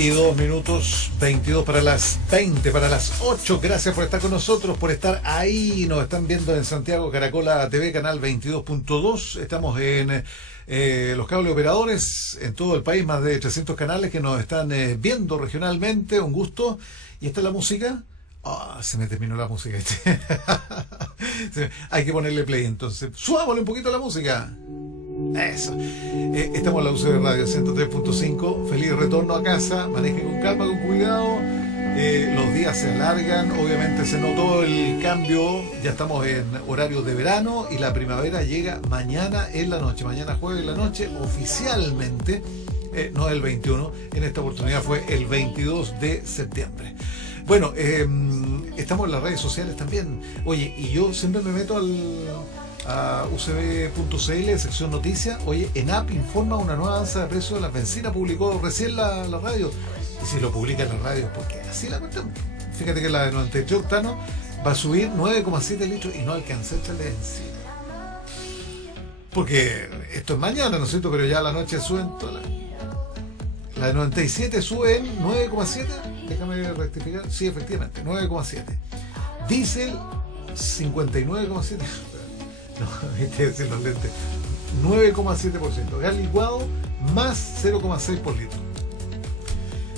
22 minutos, 22 para las 20, para las 8. Gracias por estar con nosotros, por estar ahí. Nos están viendo en Santiago, Caracola TV, canal 22.2. Estamos en los cables operadores en todo el país, más de 300 canales que nos están viendo regionalmente. Un gusto. ¿Y esta es la música? Se me terminó la música. Hay que ponerle play entonces. Subámosle un poquito la música. Eso. Estamos en la UCB Radio 103.5. Feliz retorno a casa. Manejen con calma, con cuidado. Los días se alargan. Obviamente se notó el cambio. Ya estamos en horario de verano y la primavera llega mañana en la noche. Mañana jueves en la noche oficialmente. No el 21. En esta oportunidad fue el 22 de septiembre. Bueno, estamos en las redes sociales también. Oye, y yo siempre me meto a ucb.cl, sección noticias. Oye, ENAP informa una nueva alza de precio de las bencinas, publicó recién la radio. Y si lo publica en la radio, porque así la cuestión. Fíjate que la de 93 octanos va a subir 9,7 litros y no alcanza a echarle bencina. Porque esto es mañana, ¿no es cierto? Pero ya a la noche suben todas la de 97 sube en 9,7. Déjame rectificar. Sí, efectivamente, 9,7. Diesel, 59,7. No, viste decir los lentes. 9,7%. Gas licuado, más 0,6 por litro.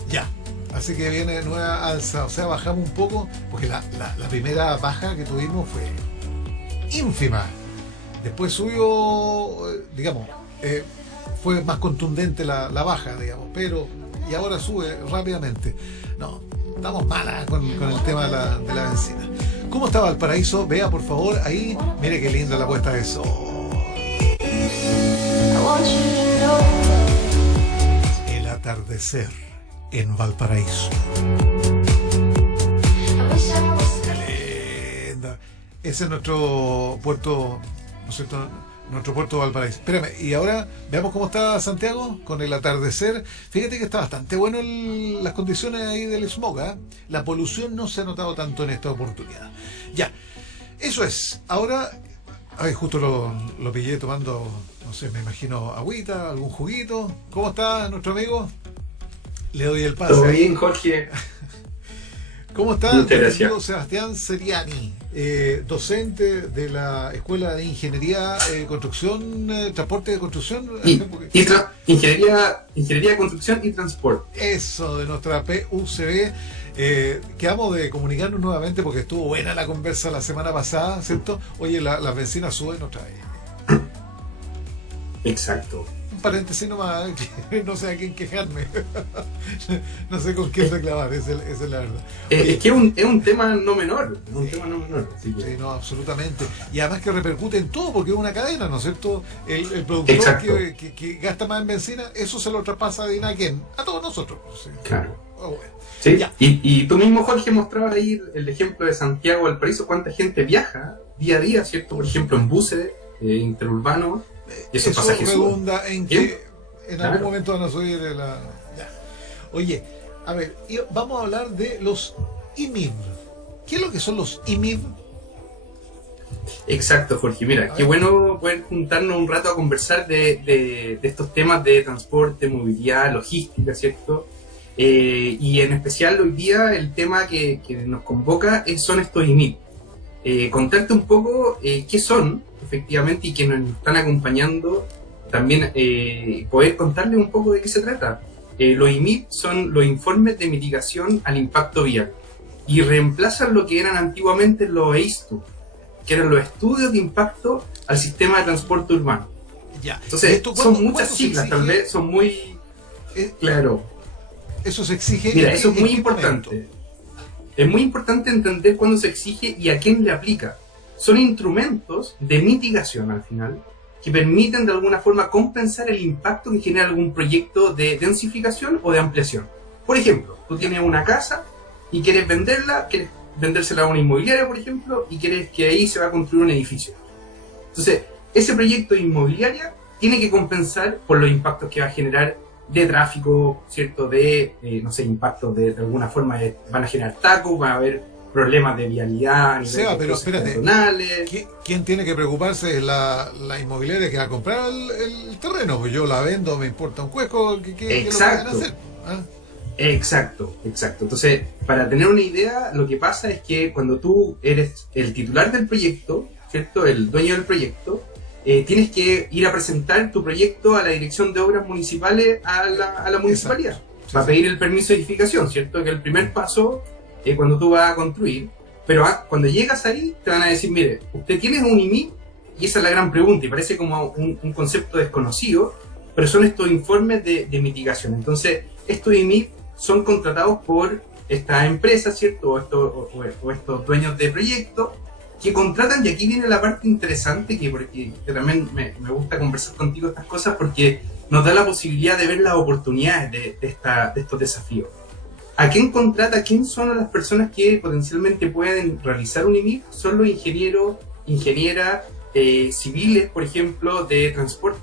Ya. Así que viene nueva alza. O sea, bajamos un poco, porque la primera baja que tuvimos fue ínfima. Después subió, digamos, fue más contundente la baja, digamos, pero y ahora sube rápidamente. No, estamos malas con el tema de la bencina. ¿Cómo está Valparaíso? Vea por favor ahí, mire qué linda la puesta de sol. El atardecer en Valparaíso. Qué linda. Ese es nuestro puerto, ¿no es cierto? Nuestro puerto de Valparaíso. Espérame, y ahora veamos cómo está Santiago con el atardecer. Fíjate que está bastante bueno las condiciones ahí del smog, ¿eh? La polución no se ha notado tanto en esta oportunidad. Ya, eso es. Ahora, justo lo pillé tomando, no sé, me imagino agüita, algún juguito. ¿Cómo está nuestro amigo? Le doy el pase. Todo bien, Jorge. ¿Cómo está nuestro amigo Sebastián Seriani, docente de la Escuela de Ingeniería, Construcción, Transporte de Construcción? Ingeniería de Construcción y Transporte. Eso, de nuestra PUCB. Quedamos de comunicarnos nuevamente porque estuvo buena la conversa la semana pasada, ¿cierto? Oye, las bencinas suben otra vez. Exacto. Un paréntesis nomás, no sé a quién quejarme. No sé con quién reclamar, esa es la verdad. Es que es un tema no menor. Tema no menor. Sí, no, absolutamente. Y además que repercute en todo, porque es una cadena, ¿no es cierto? El productor que gasta más en bencina, eso se lo traspasa de ¿a quién? A todos nosotros. Sí. Claro. Bueno. Sí. Y tú mismo, Jorge, mostrabas ahí el ejemplo de Santiago Valparaíso, cuánta gente viaja día a día, ¿cierto? Por ejemplo, en buses interurbanos. Y esos pasajes redunda en que en algún momento van a subir la... Ya. Oye, a ver, vamos a hablar de los IMIB. ¿Qué es lo que son los IMIB? Exacto, Jorge. Mira, qué bueno poder juntarnos un rato a conversar de estos temas de transporte, movilidad, logística, ¿cierto? Y en especial hoy día el tema que nos convoca son estos IMIB. Contarte un poco qué son efectivamente y que nos están acompañando, también poder contarles un poco de qué se trata. Los IMIB son los informes de mitigación al impacto vial y reemplazan lo que eran antiguamente los EISTU, que eran los estudios de impacto al sistema de transporte urbano. Ya. Entonces son muchas siglas, tal vez son muy... claro. Eso se exige. Mira, eso es muy importante. Es muy importante entender cuándo se exige y a quién le aplica. Son instrumentos de mitigación al final que permiten de alguna forma compensar el impacto que genera algún proyecto de densificación o de ampliación. Por ejemplo, tú tienes una casa y quieres venderla, quieres vendérsela a una inmobiliaria, por ejemplo, y quieres que ahí se va a construir un edificio. Entonces, ese proyecto de inmobiliaria tiene que compensar por los impactos que va a generar de tráfico, ¿cierto? De, no sé, impactos de alguna forma, van a generar tacos, van a haber problemas de vialidad, pero espérate, ¿quién tiene que preocuparse? Es la inmobiliaria que va a comprar el terreno, pues yo la vendo, me importa un cuesco, ¿qué es lo que van a hacer? ¿Ah? Exacto, exacto. Entonces, para tener una idea, lo que pasa es que cuando tú eres el titular del proyecto, ¿cierto? El dueño del proyecto, tienes que ir a presentar tu proyecto a la Dirección de Obras Municipales a la municipalidad. Sí, Para sí. pedir el permiso de edificación, ¿cierto? Que es el primer paso cuando tú vas a construir. Pero cuando llegas ahí, te van a decir, mire, usted tiene un IMIP, y esa es la gran pregunta, y parece como un concepto desconocido, pero son estos informes de mitigación. Entonces, estos IMIP son contratados por estas empresas, ¿cierto? O estos dueños de proyectos que contratan, y aquí viene la parte interesante porque también me gusta conversar contigo estas cosas porque nos da la posibilidad de ver las oportunidades de estos desafíos. ¿A quién contrata? ¿Quién son las personas que potencialmente pueden realizar un IMIP? Son los ingenieros, ingenieras civiles, por ejemplo, de transporte.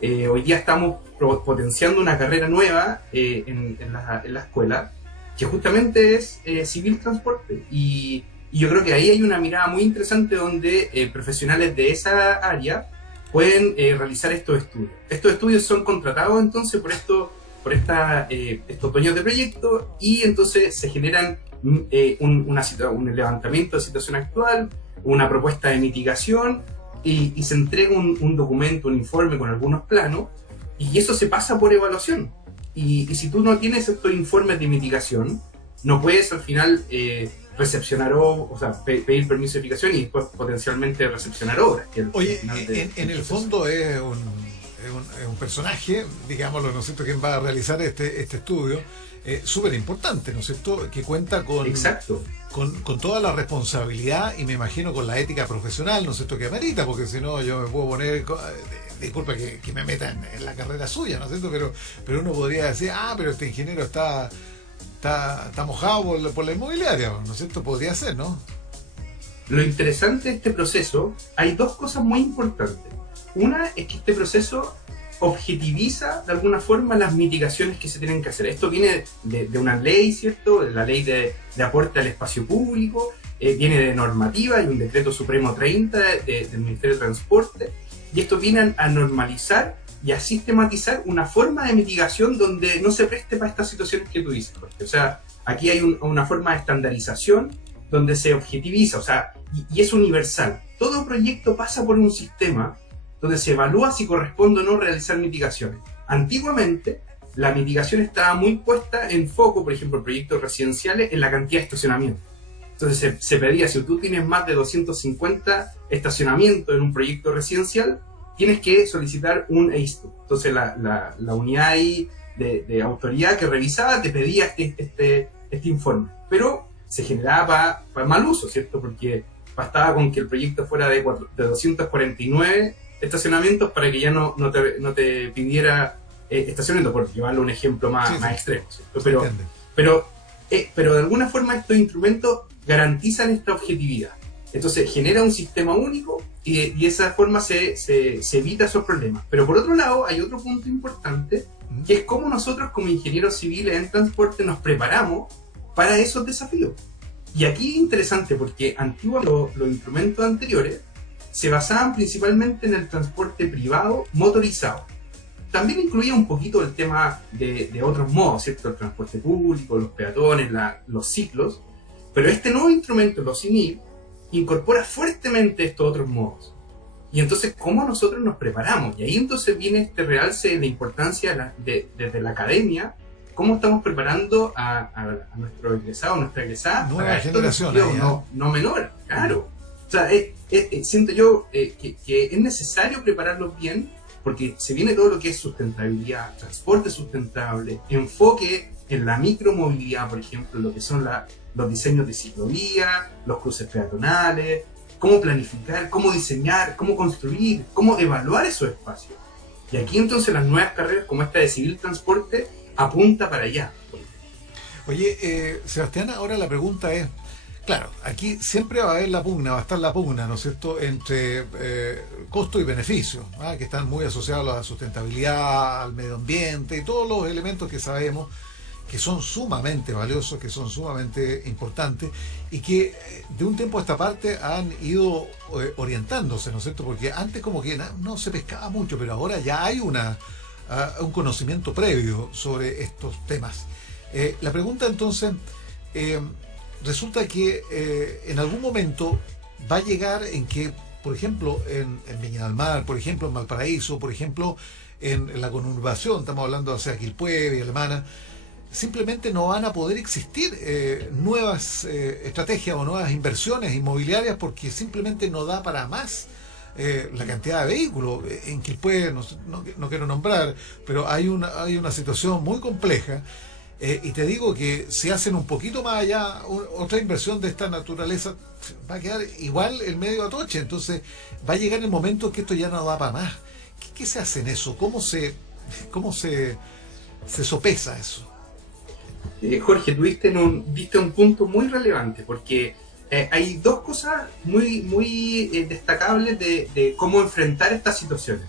Hoy día estamos potenciando una carrera nueva en la escuela, que justamente es civil transporte. Y yo creo que ahí hay una mirada muy interesante donde profesionales de esa área pueden realizar estos estudios. Estos estudios son contratados entonces por estos dueños de proyectos, y entonces se generan un levantamiento de situación actual, una propuesta de mitigación, y se entrega un documento, un informe con algunos planos, y eso se pasa por evaluación. Y si tú no tienes estos informes de mitigación, no puedes al final recepcionar o sea, pedir permiso de edificación y después potencialmente recepcionar obras. Oye, en el fondo es un personaje, digámoslo, ¿no es cierto?, quien va a realizar este estudio, súper importante, ¿no es cierto?, que cuenta con, exacto, con toda la responsabilidad y me imagino con la ética profesional, ¿no es cierto?, que amerita, porque si no yo me puedo poner, disculpa que me meta en la carrera suya, ¿no es cierto?, pero uno podría decir, pero este ingeniero está mojado por la inmobiliaria, ¿no es cierto?, podría ser, ¿no? Lo interesante de este proceso, hay dos cosas muy importantes. Una es que este proceso objetiviza de alguna forma las mitigaciones que se tienen que hacer. Esto viene de una ley, ¿cierto? De la ley de aporte al espacio público, viene de normativa, hay un decreto supremo 30 del Ministerio de Transporte, y esto viene a normalizar y a sistematizar una forma de mitigación donde no se preste para estas situaciones que tú dices, Jorge. O sea, aquí hay una forma de estandarización donde se objetiviza, o sea, y es universal. Todo proyecto pasa por un sistema donde se evalúa si corresponde o no realizar mitigaciones. Antiguamente, la mitigación estaba muy puesta en foco, por ejemplo, en proyectos residenciales, en la cantidad de estacionamientos. Entonces se pedía, si tú tienes más de 250 estacionamientos en un proyecto residencial, tienes que solicitar un EISTU. Entonces la unidad ahí de autoridad que revisaba te pedía este informe. Pero se generaba para mal uso, ¿cierto? Porque bastaba con que el proyecto fuera de 249 estacionamientos para que ya no te pidiera estacionamiento, por llevarlo a un ejemplo más extremo, ¿cierto? Pero de alguna forma estos instrumentos garantizan esta objetividad. Entonces genera un sistema único y de esa forma se evita esos problemas. Pero por otro lado hay otro punto importante, que es cómo nosotros como ingenieros civiles en transporte nos preparamos para esos desafíos. Y aquí es interesante porque antiguamente los instrumentos anteriores se basaban principalmente en el transporte privado motorizado. También incluía un poquito el tema de otros modos, ¿cierto? El transporte público, los peatones, los ciclos. Pero este nuevo instrumento, los IMIP, incorpora fuertemente estos otros modos. Y entonces, ¿cómo nosotros nos preparamos? Y ahí entonces viene este realce de la importancia desde la academia, cómo estamos preparando a nuestro egresado, a nuestra egresada, nueva generación, no menor, claro. O sea, siento yo que es necesario prepararlos bien, porque se viene todo lo que es sustentabilidad, transporte sustentable, enfoque en la micromovilidad, por ejemplo, lo que son los diseños de ciclovía, los cruces peatonales, cómo planificar, cómo diseñar, cómo construir, cómo evaluar esos espacios. Y aquí entonces las nuevas carreras como esta de civil transporte apunta para allá. Oye, Sebastián, ahora la pregunta es, claro, aquí siempre va a haber va a estar la pugna, ¿no es cierto?, entre costo y beneficio, que están muy asociados a la sustentabilidad, al medio ambiente y todos los elementos que sabemos que son sumamente valiosos, que son sumamente importantes y que de un tiempo a esta parte han ido orientándose, ¿no es cierto?, porque antes como que no se pescaba mucho, pero ahora ya hay un conocimiento previo sobre estos temas. La pregunta entonces, eh, resulta que en algún momento va a llegar en que, por ejemplo, en Viña del Mar, por ejemplo, en Valparaíso, por ejemplo, en la conurbación, estamos hablando de Quilpué y Alemana, simplemente no van a poder existir nuevas estrategias o nuevas inversiones inmobiliarias porque simplemente no da para más. La cantidad de vehículos en Quilpué, no quiero nombrar, pero hay una situación muy compleja. Y te digo que si hacen un poquito más allá, otra inversión de esta naturaleza, va a quedar igual el medio atoche. Entonces va a llegar el momento que esto ya no da para más. ¿Qué se hace en eso? ¿Cómo se sopesa eso? Jorge, diste un punto muy relevante, porque hay dos cosas muy destacables de cómo enfrentar estas situaciones.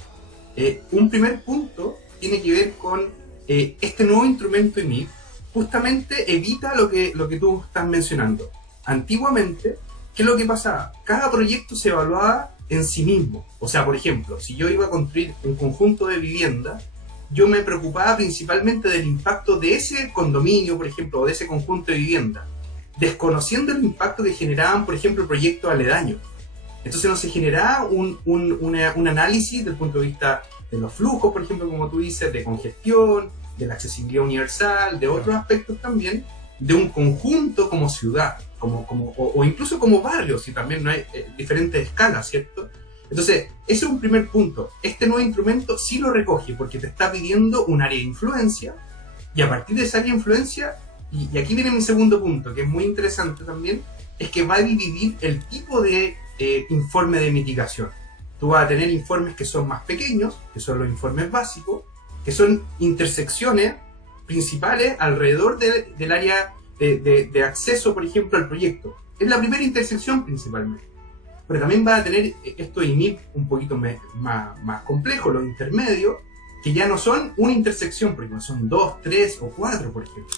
Un primer punto tiene que ver con este nuevo instrumento IMIP, justamente evita lo que tú estás mencionando. Antiguamente, ¿qué es lo que pasaba? Cada proyecto se evaluaba en sí mismo. O sea, por ejemplo, si yo iba a construir un conjunto de viviendas, yo me preocupaba principalmente del impacto de ese condominio, por ejemplo, o de ese conjunto de viviendas, desconociendo el impacto que generaban, por ejemplo, proyectos aledaños. Entonces no se generaba un análisis desde el punto de vista de los flujos, por ejemplo, como tú dices, de congestión, de la accesibilidad universal, de otros aspectos también, de un conjunto como ciudad, o incluso como barrio, si también no hay diferentes escalas, ¿cierto? Entonces, ese es un primer punto. Este nuevo instrumento sí lo recoge porque te está pidiendo un área de influencia, y a partir de esa área de influencia, y aquí viene mi segundo punto, que es muy interesante también, es que va a dividir el tipo de informe de mitigación. Tú vas a tener informes que son más pequeños, que son los informes básicos, que son intersecciones principales alrededor del área de acceso, por ejemplo, al proyecto. Es la primera intersección principalmente. Pero también va a tener estos IMIP un poquito más complejos, los intermedios, que ya no son una intersección, porque son 2, 3 o 4, por ejemplo.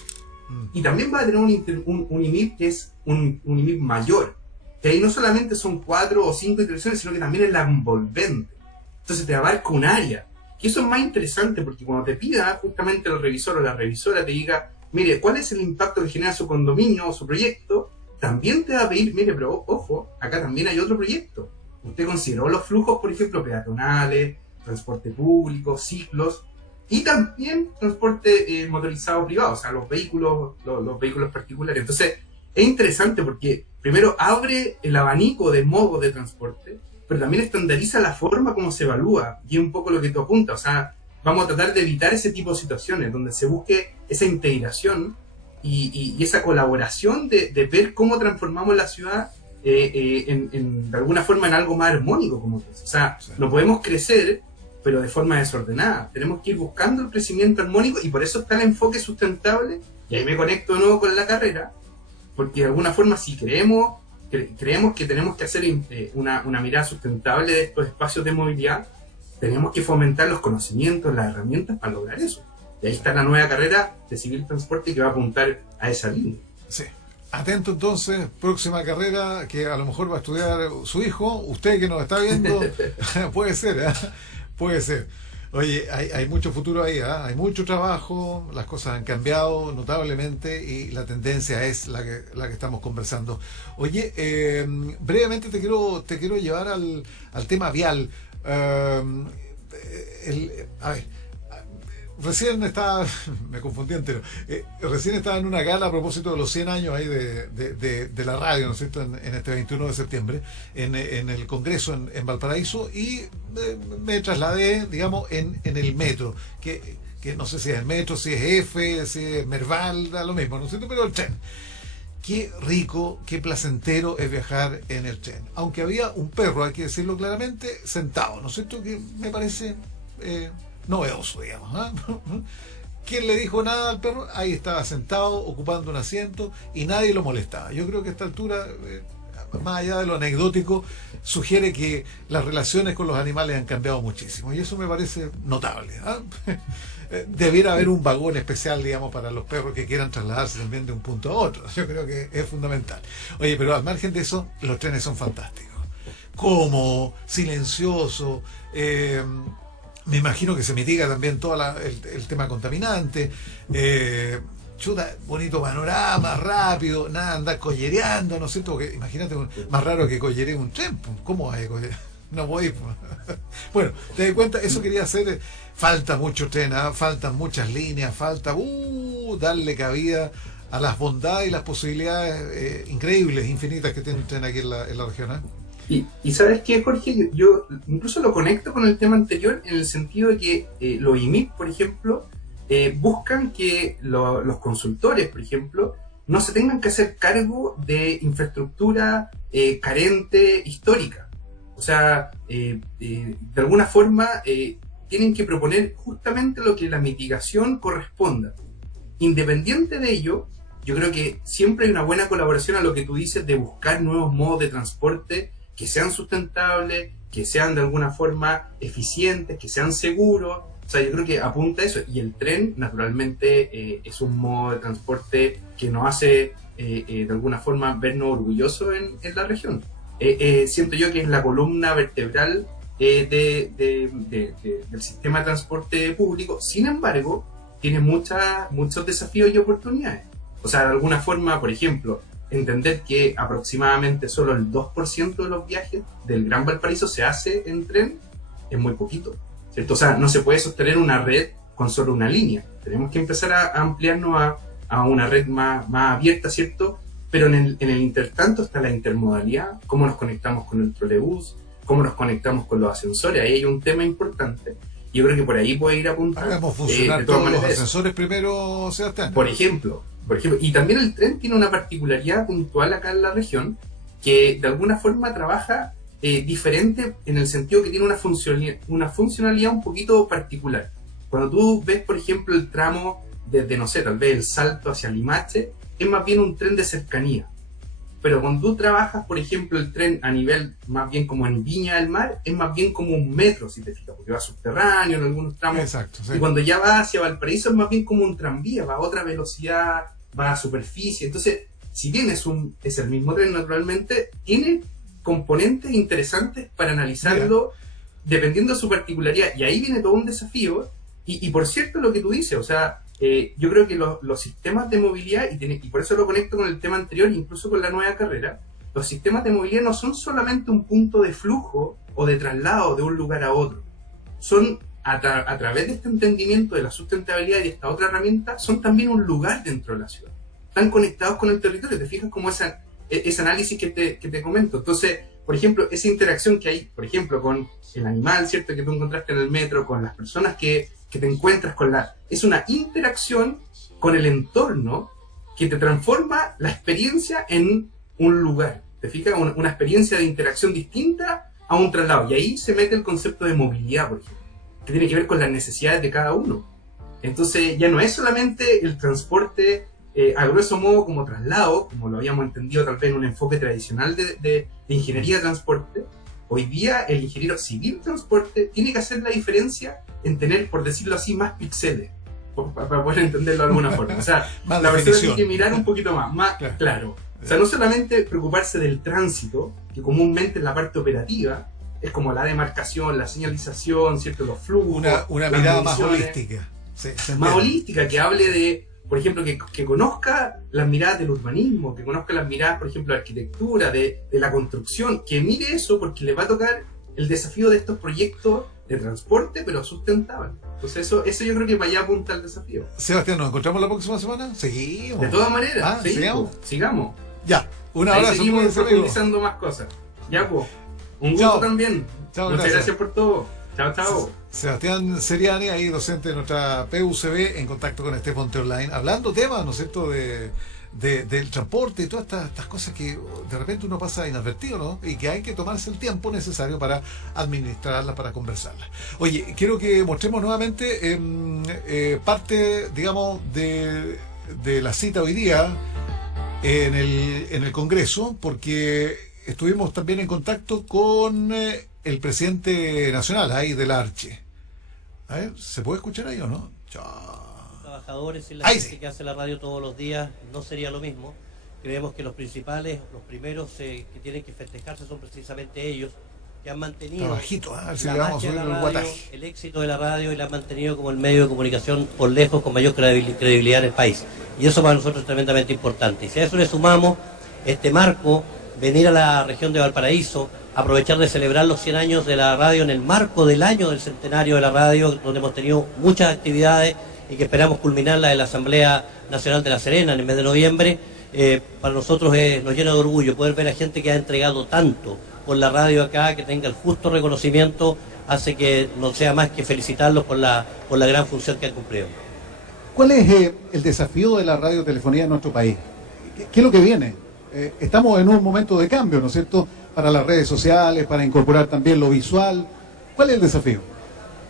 Y también va a tener un IMIP que es un IMIP mayor, que ahí no solamente son 4 o 5 intersecciones, sino que también es la envolvente. Entonces te abarca un área. Y eso es más interesante porque cuando te pida justamente el revisor o la revisora te diga, mire, ¿cuál es el impacto que genera su condominio o su proyecto? También te va a pedir, mire, pero ojo, acá también hay otro proyecto. Usted consideró los flujos, por ejemplo, peatonales, transporte público, ciclos, y también transporte motorizado privado, o sea, los vehículos particulares. Entonces, es interesante porque primero abre el abanico de modos de transporte, pero también estandariza la forma como se evalúa, y es un poco lo que tú apuntas. O sea, vamos a tratar de evitar ese tipo de situaciones donde se busque esa integración y esa colaboración de ver cómo transformamos la ciudad de alguna forma en algo más armónico, como tú dices. O sea, no podemos crecer, pero de forma desordenada. Tenemos que ir buscando el crecimiento armónico, y por eso está el enfoque sustentable, y ahí me conecto de nuevo con la carrera, porque de alguna forma si creemos que tenemos que hacer una mirada sustentable de estos espacios de movilidad, tenemos que fomentar los conocimientos, las herramientas para lograr eso. Y ahí está la nueva carrera de civil transporte que va a apuntar a esa línea. Sí. Atento entonces, próxima carrera que a lo mejor va a estudiar su hijo, usted que nos está viendo, puede ser, ¿eh? Puede ser. Oye, hay mucho futuro ahí, ¿eh? Hay mucho trabajo, las cosas han cambiado notablemente y la tendencia es la que estamos conversando. Oye, brevemente te quiero llevar al tema vial. A ver, recién estaba, me confundí entero, recién estaba en una gala a propósito de los 100 años ahí de la radio, ¿no es cierto?, en este 21 de septiembre, en el Congreso en Valparaíso, y me trasladé, digamos, en el metro, que no sé si es el metro, si es F, si es Merval, da lo mismo, ¿no es cierto?, pero el tren. Qué rico, qué placentero es viajar en el tren. Aunque había un perro, hay que decirlo claramente, sentado, ¿no es cierto?, que me parece novedoso, digamos, ¿eh? ¿Quién le dijo nada al perro? Ahí estaba sentado, ocupando un asiento, y nadie lo molestaba. Yo creo que a esta altura, más allá de lo anecdótico, sugiere que las relaciones con los animales han cambiado muchísimo, y eso me parece notable, ¿eh? Debiera haber un vagón especial, digamos, para los perros que quieran trasladarse también de un punto a otro. Yo creo que es fundamental. Oye, pero al margen de eso, los trenes son fantásticos. Cómodo, silencioso, me imagino que se mitiga también todo el tema contaminante. chuta, bonito panorama, rápido, nada, andar collereando, ¿no es cierto? Porque imagínate, más raro que colleree un tren, pues, ¿cómo hay collerear? No voy. Bueno, te das cuenta, eso quería hacer. Falta mucho tren, ¿eh? Faltan muchas líneas, falta darle cabida a las bondades y las posibilidades increíbles, infinitas que tiene un tren aquí en la región. Y ¿sabes qué, Jorge? Yo incluso lo conecto con el tema anterior en el sentido de que los IMIP, por ejemplo, buscan que los consultores, por ejemplo, no se tengan que hacer cargo de infraestructura carente histórica. O sea, de alguna forma tienen que proponer justamente lo que la mitigación corresponda. Independiente de ello, yo creo que siempre hay una buena colaboración a lo que tú dices de buscar nuevos modos de transporte que sean sustentables, que sean de alguna forma eficientes, que sean seguros. O sea, yo creo que apunta a eso. Y el tren, naturalmente, es un modo de transporte que nos hace, de alguna forma, vernos orgullosos en la región. Siento yo que es la columna vertebral del sistema de transporte público. Sin embargo, tiene muchos desafíos y oportunidades. O sea, de alguna forma, por ejemplo, entender que aproximadamente solo el 2% de los viajes del Gran Valparaíso se hace en tren es muy poquito, ¿cierto? O sea, no se puede sostener una red con solo una línea. Tenemos que empezar a ampliarnos a una red más abierta, ¿cierto? Pero en el intertanto está la intermodalidad, cómo nos conectamos con el trolebús, cómo nos conectamos con los ascensores. Ahí hay un tema importante. Yo creo que por ahí puede ir apuntando. Hagamos funcionar todos los ascensores primero, Sebastián. Por ejemplo, y también el tren tiene una particularidad puntual acá en la región, que de alguna forma trabaja diferente en el sentido que tiene una funcionalidad un poquito particular. Cuando tú ves, por ejemplo, el tramo desde, no sé, tal vez el Salto hacia Limache, es más bien un tren de cercanía. Pero cuando tú trabajas, por ejemplo, el tren a nivel más bien como en Viña del Mar, es más bien como un metro, si te fijas, porque va subterráneo en algunos tramos. Exacto, sí. Y cuando ya va hacia Valparaíso es más bien como un tranvía, va a otra velocidad, va a superficie. Entonces, si bien es el mismo tren, naturalmente, tiene componentes interesantes para analizarlo dependiendo de su particularidad. Y ahí viene todo un desafío. Y por cierto, lo que tú dices, o sea, yo creo que los sistemas de movilidad, y por eso lo conecto con el tema anterior, incluso con la nueva carrera, los sistemas de movilidad no son solamente un punto de flujo o de traslado de un lugar a otro. Son, a través de este entendimiento de la sustentabilidad y de esta otra herramienta, son también un lugar dentro de la ciudad. Están conectados con el territorio, te fijas como ese análisis que te comento. Entonces, por ejemplo, esa interacción que hay, por ejemplo, con el animal, ¿cierto?, que tú encontraste en el metro, con las personas que te encuentras es una interacción con el entorno que te transforma la experiencia en un lugar. ¿Te fijas? Una experiencia de interacción distinta a un traslado. Y ahí se mete el concepto de movilidad, por ejemplo, que tiene que ver con las necesidades de cada uno. Entonces ya no es solamente el transporte a grueso modo como traslado, como lo habíamos entendido tal vez en un enfoque tradicional de ingeniería de transporte. Hoy día el ingeniero civil de transporte tiene que hacer la diferencia en tener, por decirlo así, más píxeles, para poder entenderlo de alguna forma. O sea, la persona tiene que mirar un poquito más claro. O sea, no solamente preocuparse del tránsito, que comúnmente en la parte operativa es como la demarcación, la señalización, ¿cierto?, los flujos. Una mirada más holística. Sí, más holística, que hable de, por ejemplo, que conozca las miradas del urbanismo, que conozca las miradas, por ejemplo, de arquitectura, de la construcción, que mire eso porque le va a tocar el desafío de estos proyectos de transporte, pero sustentable. Entonces eso yo creo que para allá apunta el desafío. Sebastián, ¿nos encontramos la próxima semana? Seguimos. De todas maneras, sigamos. Ya, un abrazo. Ahí seguimos profundizando más cosas. Ya, pues. Un gusto también. Chao, muchas gracias por todo. Chao. Sebastián Seriani, ahí docente de nuestra PUCB, en contacto con este Ponte Online, hablando temas, ¿no es cierto?, del transporte y todas estas cosas que de repente uno pasa inadvertido, ¿no? Y que hay que tomarse el tiempo necesario para administrarlas, para conversarlas. Oye, quiero que mostremos nuevamente parte, digamos, de la cita hoy día en el Congreso, porque estuvimos también en contacto con el presidente nacional ahí del Arche. A ver, ¿se puede escuchar ahí o no? Chao. Trabajadores y la gente que hace la radio todos los días no sería lo mismo. Creemos que los primeros que tienen que festejarse son precisamente ellos, que han mantenido a ver si le vamos a subir el guataje. El éxito de la radio y la han mantenido como el medio de comunicación por lejos con mayor credibilidad en el país. Y eso para nosotros es tremendamente importante. Y si a eso le sumamos este marco, venir a la región de Valparaíso, aprovechar de celebrar los 100 años de la radio en el marco del año del centenario de la radio, donde hemos tenido muchas actividades y que esperamos culminarla en la Asamblea Nacional de La Serena en el mes de noviembre, para nosotros nos llena de orgullo poder ver a gente que ha entregado tanto por la radio acá, que tenga el justo reconocimiento, hace que no sea más que felicitarlos por la gran función que han cumplido. ¿Cuál es el desafío de la radiotelefonía en nuestro país? ¿Qué es lo que viene? Estamos en un momento de cambio, ¿no es cierto?, para las redes sociales, para incorporar también lo visual. ¿Cuál es el desafío?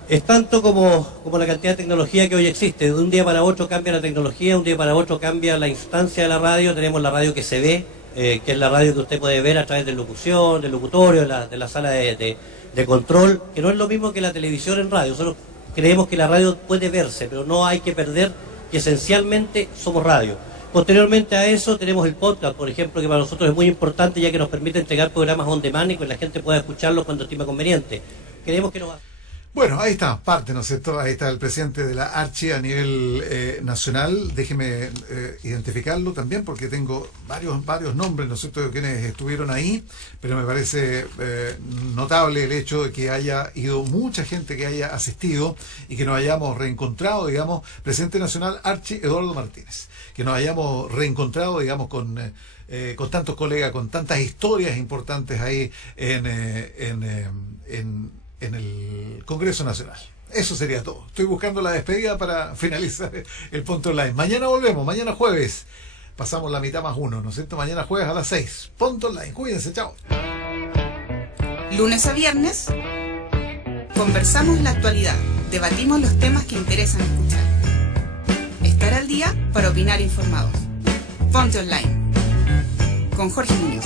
Es tanto como la cantidad de tecnología que hoy existe. De un día para otro cambia la tecnología, un día para otro cambia la instancia de la radio. Tenemos la radio que se ve, que es la radio que usted puede ver a través de locución, del locutorio, de la sala de control, que no es lo mismo que la televisión en radio. Nosotros creemos que la radio puede verse, pero no hay que perder que esencialmente somos radio. Posteriormente a eso tenemos el podcast, por ejemplo, que para nosotros es muy importante, ya que nos permite entregar programas on demand y que la gente pueda escucharlos cuando estima conveniente. Creemos que no va. Bueno, ahí está, parte, ¿no es cierto? Ahí está el presidente de la Archi a nivel nacional. Déjeme identificarlo también, porque tengo varios nombres, ¿no es cierto?, de quienes estuvieron ahí, pero me parece notable el hecho de que haya ido mucha gente, que haya asistido y que nos hayamos reencontrado, digamos, presidente nacional Archi Eduardo Martínez, que nos hayamos reencontrado, digamos, con tantos colegas, con tantas historias importantes ahí en el Congreso Nacional. Eso sería todo. Estoy buscando la despedida para finalizar el Ponte Online. Mañana volvemos, mañana jueves. Pasamos la mitad más uno, ¿no es cierto? Mañana jueves a las 6. Ponte Online. Cuídense, chao. Lunes a viernes, conversamos la actualidad, debatimos los temas que interesan escuchar. Estar al día para opinar informados. Ponte Online, con Jorge Muñoz.